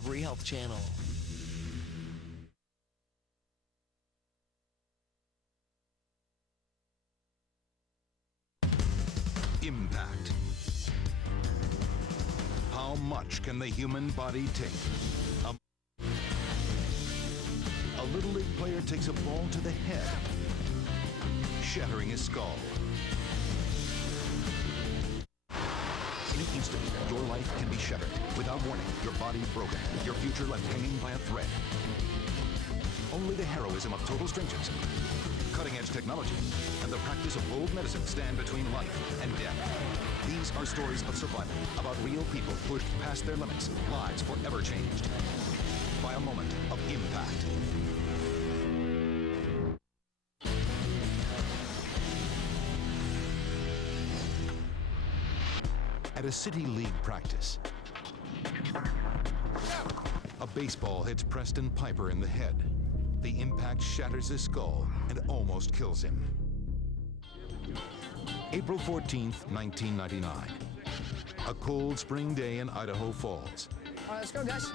Discovery Health Channel. Impact. How much can the human body take? A Little League player takes a ball to the head, shattering his skull. In an instant, your life can be shattered. Without warning, your body broken, your future left hanging by a thread. Only the heroism of total strangers, cutting-edge technology, and the practice of bold medicine stand between life and death. These are stories of survival, about real people pushed past their limits, lives forever changed by a moment of impact. At a city league practice, a baseball hits Preston Piper in the head. The impact shatters his skull and almost kills him. April 14th, 1999. A cold spring day in Idaho Falls. All right, let's go, guys.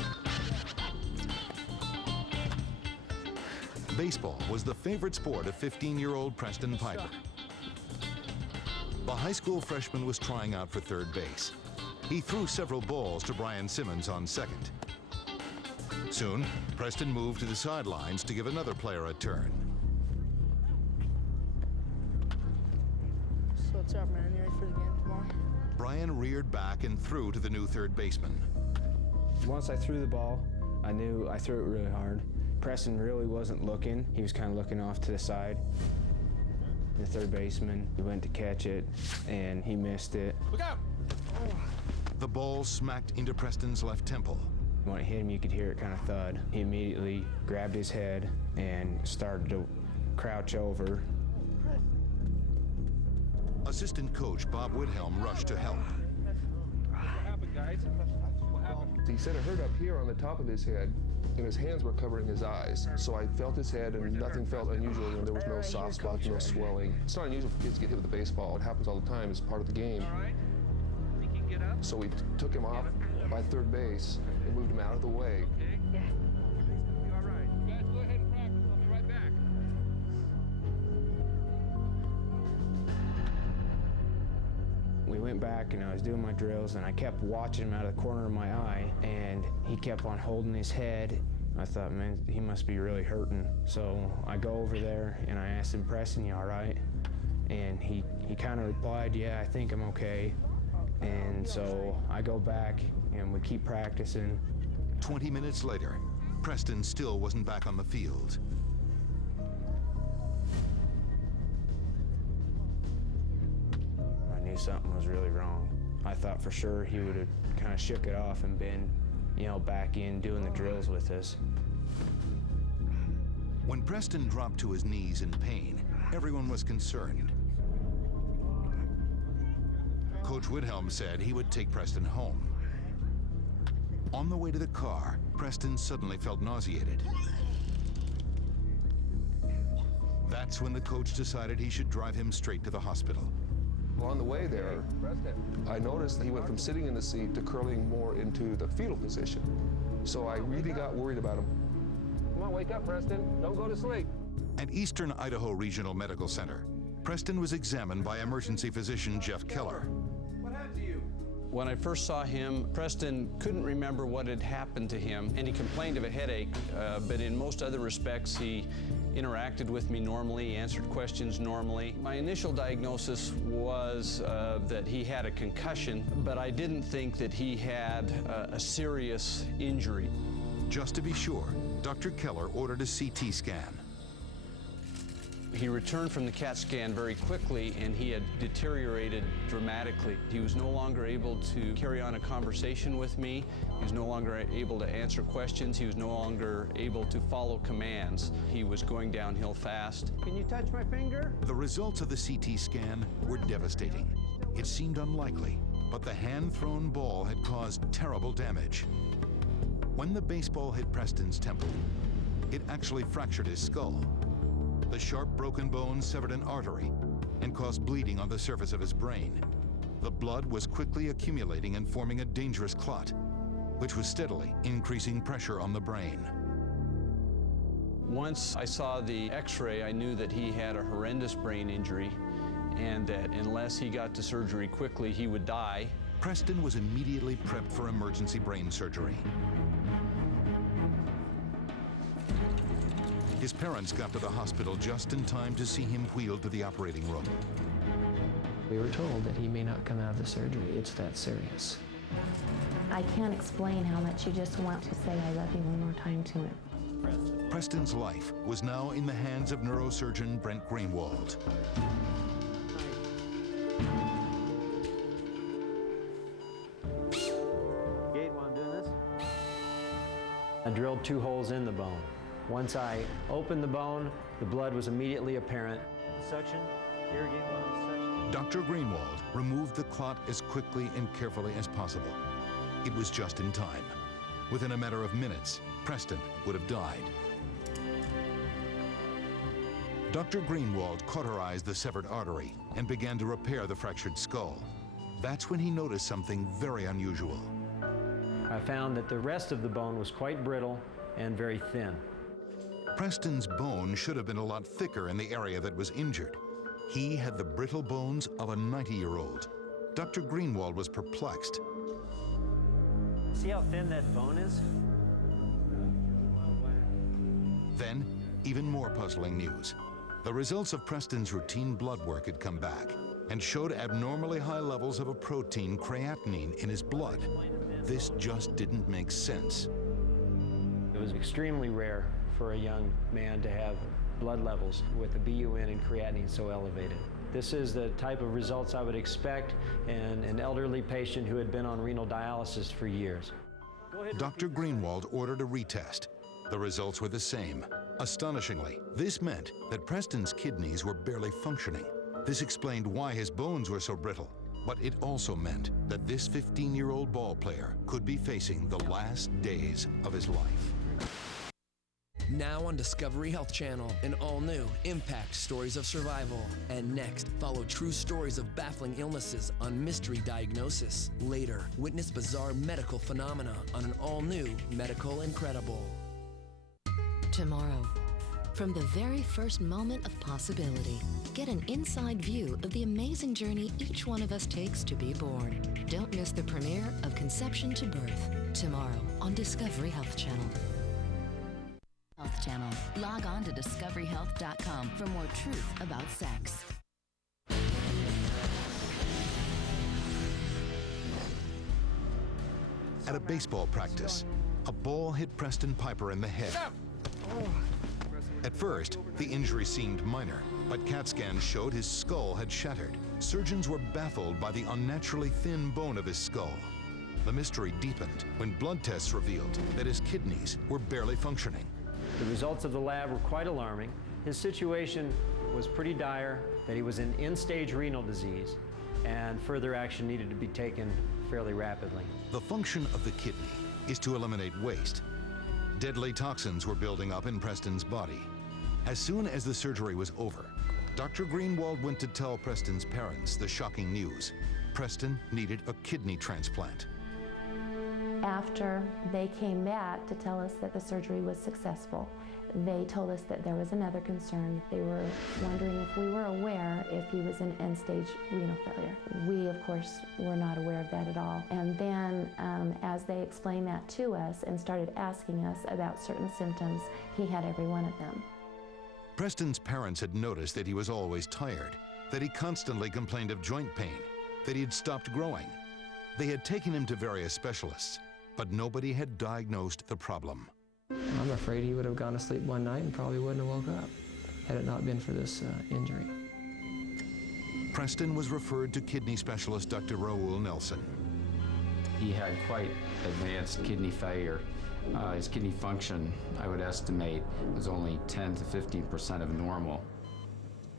Baseball was the favorite sport of 15-year-old Preston Piper. The high school freshman was trying out for third base. He threw several balls to Brian Simmons on second. Soon, Preston moved to the sidelines to give another player a turn. So what's up, man? You ready for the game tomorrow? Brian reared back and threw to the new third baseman. Once I threw the ball, I knew I threw it really hard. Preston really wasn't looking. He was kind of looking off to the side. The third baseman went to catch it, and he missed it. Look out! The ball smacked into Preston's left temple. When it hit him, you could hear it kind of thud. He immediately grabbed his head and started to crouch over. Assistant coach Bob Whithelm rushed to help. What happened, guys? What happened? He said it hurt up here on the top of his head, and his hands were covering his eyes. So I felt his head, and nothing felt unusual. You know, there was no soft spots, no swelling. It's not unusual for kids to get hit with a baseball. It happens all the time. It's part of the game. All right. Think you can get up? So we took him off by third base and moved him out of the way. Okay. Yeah. You all right? Guys, go ahead and practice. I'll be right back. We went back and I was doing my drills and I kept watching him out of the corner of my eye and he kept on holding his head. I thought, man, he must be really hurting. So I go over there and I asked him, Preston, you all right? And he kind of replied, yeah, I think I'm okay. And so I go back and we keep practicing. 20 minutes later, Preston still wasn't back on the field. I knew something was really wrong. I thought for sure he would have kind of shook it off and been, you know, back in doing the drills with us. When Preston dropped to his knees in pain, everyone was concerned. Coach Whithelm said he would take Preston home. On the way to the car, Preston suddenly felt nauseated. That's when the coach decided he should drive him straight to the hospital. Well, on the way there, I noticed that he went from sitting in the seat to curling more into the fetal position. So I really got worried about him. Come on, wake up, Preston. Don't go to sleep. At Eastern Idaho Regional Medical Center, Preston was examined by emergency physician Jeff Keller. What happened to you? When I first saw him, Preston couldn't remember what had happened to him, and he complained of a headache, but in most other respects, he interacted with me normally, answered questions normally. My initial diagnosis was that he had a concussion, but I didn't think that he had a serious injury. Just to be sure, Dr. Keller ordered a CT scan. He returned from the CAT scan very quickly, and he had deteriorated dramatically. He was no longer able to carry on a conversation with me. He was no longer able to answer questions. He was no longer able to follow commands. He was going downhill fast. Can you touch my finger? The results of the CT scan were devastating. It seemed unlikely, but the hand-thrown ball had caused terrible damage. When the baseball hit Preston's temple, it actually fractured his skull. The sharp broken bone severed an artery and caused bleeding on the surface of his brain. The blood was quickly accumulating and forming a dangerous clot. which was steadily increasing pressure on the brain. Once I saw the x-ray, I knew that he had a horrendous brain injury and that unless he got to surgery quickly, he would die. Preston was immediately prepped for emergency brain surgery. His parents got to the hospital just in time to see him wheeled to the operating room. We were told that he may not come out of the surgery. It's that serious. I can't explain how much you just want to say I love you one more time to him. Preston's life was now in the hands of neurosurgeon Brent Greenwald. Gate while I'm doing this. I drilled 2 holes in the bone. Once I opened the bone, the blood was immediately apparent. Suction. Irrigate while I'm suctioning. Dr. Greenwald removed the clot as quickly and carefully as possible. It was just in time. Within a matter of minutes, Preston would have died. Dr. Greenwald cauterized the severed artery and began to repair the fractured skull. That's when he noticed something very unusual. I found that the rest of the bone was quite brittle and very thin. Preston's bone should have been a lot thicker in the area that was injured. He had the brittle bones of a 90-year-old. Dr. Greenwald was perplexed. See how thin that bone is? Then, even more puzzling news. The results of Preston's routine blood work had come back and showed abnormally high levels of a protein, creatinine, in his blood. This just didn't make sense. It was extremely rare for a young man to have blood levels with the BUN and creatinine so elevated. This is the type of results I would expect in an elderly patient who had been on renal dialysis for years. Dr. Greenwald ordered a retest. The results were the same. Astonishingly, this meant that Preston's kidneys were barely functioning. This explained why his bones were so brittle. But it also meant that this 15-year-old ball player could be facing the last days of his life. Now on Discovery Health Channel, an all-new Impact Stories of Survival. And next, follow true stories of baffling illnesses on Mystery Diagnosis. Later, witness bizarre medical phenomena on an all-new Medical Incredible. Tomorrow, from the very first moment of possibility, get an inside view of the amazing journey each one of us takes to be born. Don't miss the premiere of Conception to Birth, tomorrow on Discovery Health Channel. Health Channel. Log on to discoveryhealth.com for more truth about sex. At a baseball practice, a ball hit Preston Piper in the head. At first, the injury seemed minor, but CAT scans showed his skull had shattered. Surgeons were baffled by the unnaturally thin bone of his skull. The mystery deepened when blood tests revealed that his kidneys were barely functioning. The results of the lab were quite alarming. His situation was pretty dire, that he was in end-stage renal disease, and further action needed to be taken fairly rapidly. The function of the kidney is to eliminate waste. Deadly toxins were building up in Preston's body. As soon as the surgery was over, Dr. Greenwald went to tell Preston's parents the shocking news. Preston needed a kidney transplant. After they came back to tell us that the surgery was successful, they told us that there was another concern. They were wondering if we were aware if he was in end-stage renal failure. We, of course, were not aware of that at all. And then, as they explained that to us and started asking us about certain symptoms, he had every one of them. Preston's parents had noticed that he was always tired, that he constantly complained of joint pain, that he had stopped growing. They had taken him to various specialists, but nobody had diagnosed the problem. I'm afraid he would have gone to sleep one night and probably wouldn't have woke up had it not been for this injury. Preston was referred to kidney specialist Dr. Raul Nelson. He had quite advanced kidney failure. His kidney function, I would estimate, was only 10 to 15% of normal.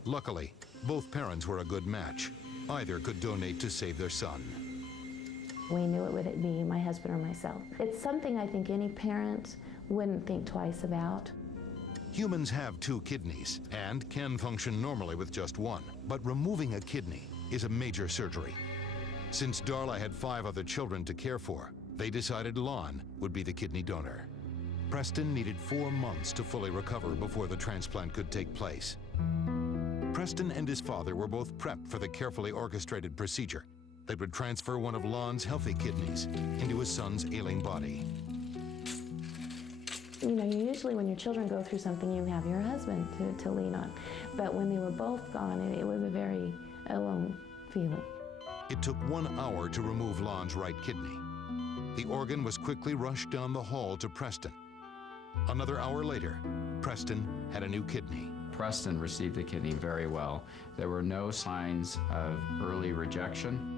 Luckily, both parents were a good match. Either could donate to save their son. We knew it would be my husband or myself. It's something I think any parent wouldn't think twice about. Humans have 2 kidneys and can function normally with just one, but removing a kidney is a major surgery. Since Darla had 5 other children to care for, They decided Lon would be the kidney donor. Preston needed 4 months to fully recover before the transplant could take place. Preston and his father were both prepped for the carefully orchestrated procedure that would transfer one of Lon's healthy kidneys into his son's ailing body. You know, usually when your children go through something, you have your husband to lean on. But when they were both gone, it was a very alone feeling. It took 1 hour to remove Lon's right kidney. The organ was quickly rushed down the hall to Preston. Another hour later, Preston had a new kidney. Preston received the kidney very well. There were no signs of early rejection.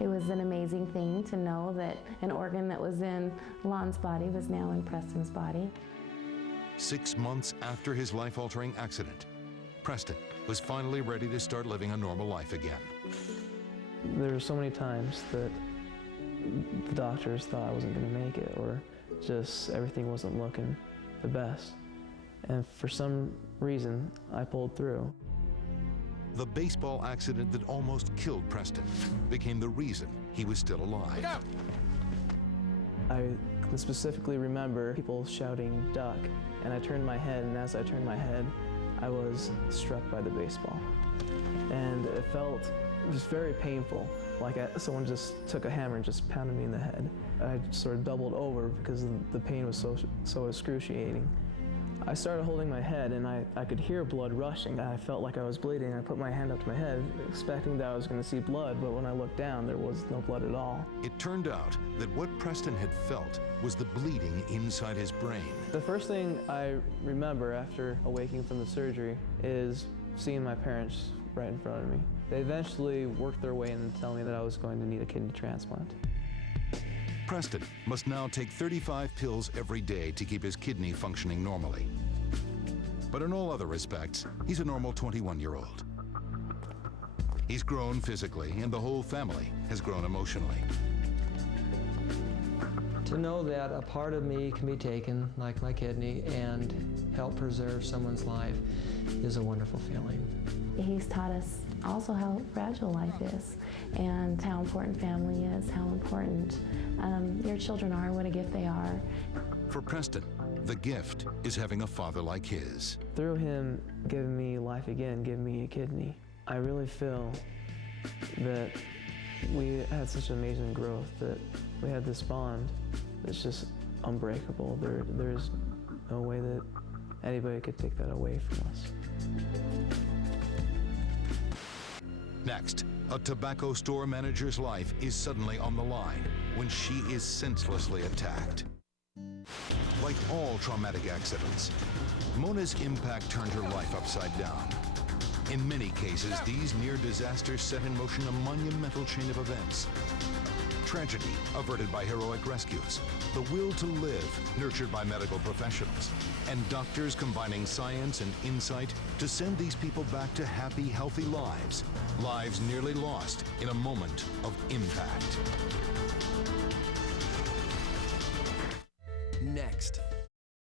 It was an amazing thing to know that an organ that was in Lon's body was now in Preston's body. 6 months after his life-altering accident, Preston was finally ready to start living a normal life again. There were so many times that the doctors thought I wasn't going to make it, or just everything wasn't looking the best. And for some reason, I pulled through. The baseball accident that almost killed Preston became the reason he was still alive. I can specifically remember people shouting, "Duck," and I turned my head, and as I turned my head, I was struck by the baseball. And it felt just very painful, like someone just took a hammer and just pounded me in the head. I sort of doubled over because the pain was so excruciating. I started holding my head, and I could hear blood rushing. I felt like I was bleeding. I put my hand up to my head, expecting that I was going to see blood, but when I looked down, there was no blood at all. It turned out that what Preston had felt was the bleeding inside his brain. The first thing I remember after awaking from the surgery is seeing my parents right in front of me. They eventually worked their way in to tell me that I was going to need a kidney transplant. Preston must now take 35 pills every day to keep his kidney functioning normally. But in all other respects, he's a normal 21-year-old. He's grown physically, and the whole family has grown emotionally. To know that a part of me can be taken, like my kidney, and help preserve someone's life is a wonderful feeling. He's taught us also how fragile life is and how important family is, how important your children are, what a gift they are. For Preston, the gift is having a father like his. Through him giving me life again, giving me a kidney, I really feel that we had such amazing growth, that we had this bond that's just unbreakable. There's no way that anybody could take that away from us. Next, a tobacco store manager's life is suddenly on the line when she is senselessly attacked. Like all traumatic accidents, Mona's impact turned her life upside down. In many cases, these near disasters set in motion a monumental chain of events. Tragedy averted by heroic rescues, the will to live nurtured by medical professionals, and doctors combining science and insight to send these people back to happy, healthy lives. Lives nearly lost in a moment of impact. Next,